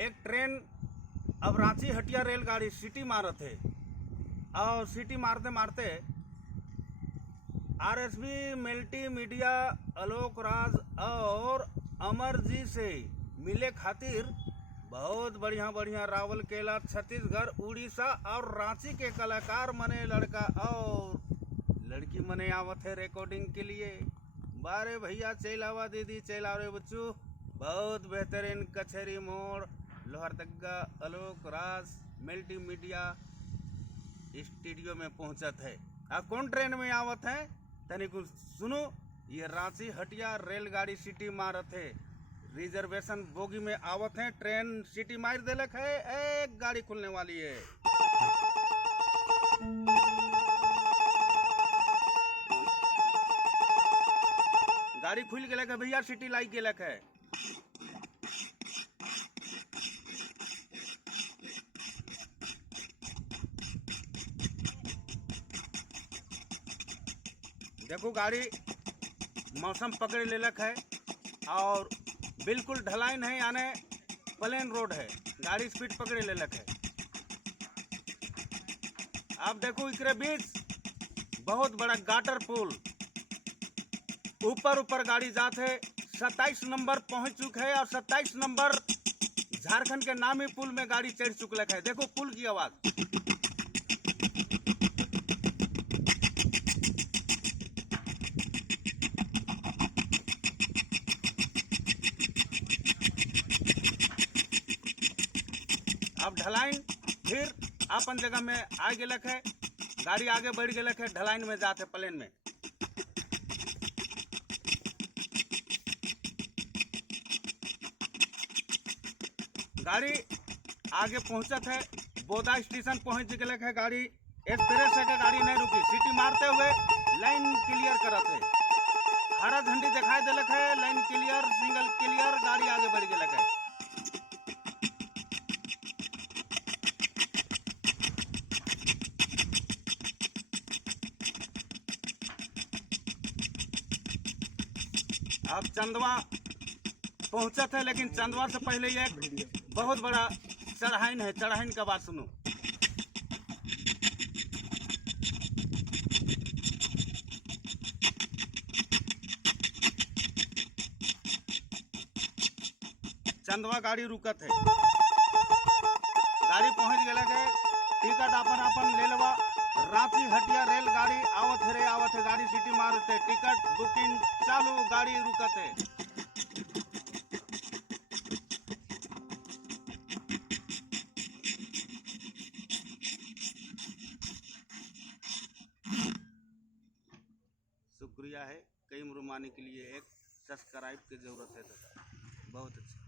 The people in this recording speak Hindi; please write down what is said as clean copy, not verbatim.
एक ट्रेन अब रांची हटिया रेलगाड़ी सीटी मारत है और सीटी मारते मारते RSB multi media Alok Raj और अमर जी से मिले खातिर बहुत बढ़िया बढ़िया रावलकेला, छत्तीसगढ़, उड़ीसा और रांची के कलाकार मने, लड़का और लड़की मने आवत है रिकॉर्डिंग के लिए। बारे भैया चलावा दीदी चलावे बच्चू, बहुत बेहतरीन कचहरी मोड़ Lohardaga Alok Raj multi media studio में पहुंचत है। कौन ट्रेन में आवत है तनी कुछ सुनो। ये रांची हटिया रेलगाड़ी सिटी मारत है, रिजर्वेशन बोगी में आवत है। ट्रेन सिटी मार देलक है, एक गाड़ी खुलने वाली है। गाड़ी खुल गेलक है भैया, सिटी लाइक गेलक है। देखो गाड़ी मौसम पकड़ लेलक है और बिल्कुल ढलाई नहीं, यानी प्लेन रोड है। गाड़ी स्पीड पकड़े लेलक है। अब देखो इकरे बीच बहुत बड़ा गाटर पुल, ऊपर गाड़ी जाते है। 27 नंबर पहुंच चुके है और 27 नंबर झारखंड के नामी पुल में गाड़ी चढ़ चुकलक है। देखो पुल की आवाज। अब ढलाइन फिर अपन जगह में आ गेलक है। गाड़ी आगे बढ़ गेलक है, ढलाइन में जाते प्लेन में। गाड़ी आगे पहुंचत है, बोदा स्टेशन पहुंच गेलक है। गाड़ी एक्सप्रेस है, गाड़ी नहीं रुकी, सीटी मारते हुए लाइन क्लियर करत है। हरा झंडी दिखाई देलक है, लाइन क्लियर, सिंगल क्लियर, गाड़ी आगे बढ़ गेलक है। अब चंदवा पहुंचत है, लेकिन चंदवा से पहले एक बहुत बड़ा चढ़ाइन है। चढ़ाइन का बात सुनो। चंदवा गाड़ी रुकत है, गाड़ी पहुंच गया है। टिकट अपन अपन ले लेवा। रांची हटिया रेलगाड़ी आवत है रे आवत है, गाड़ी सिटी मारते, टिकट बुकिंग चालू, गाड़ी रुकत है। शुक्रिया है कई रुमाने के लिए, एक सब्सक्राइब की जरूरत है दादा, बहुत अच्छा।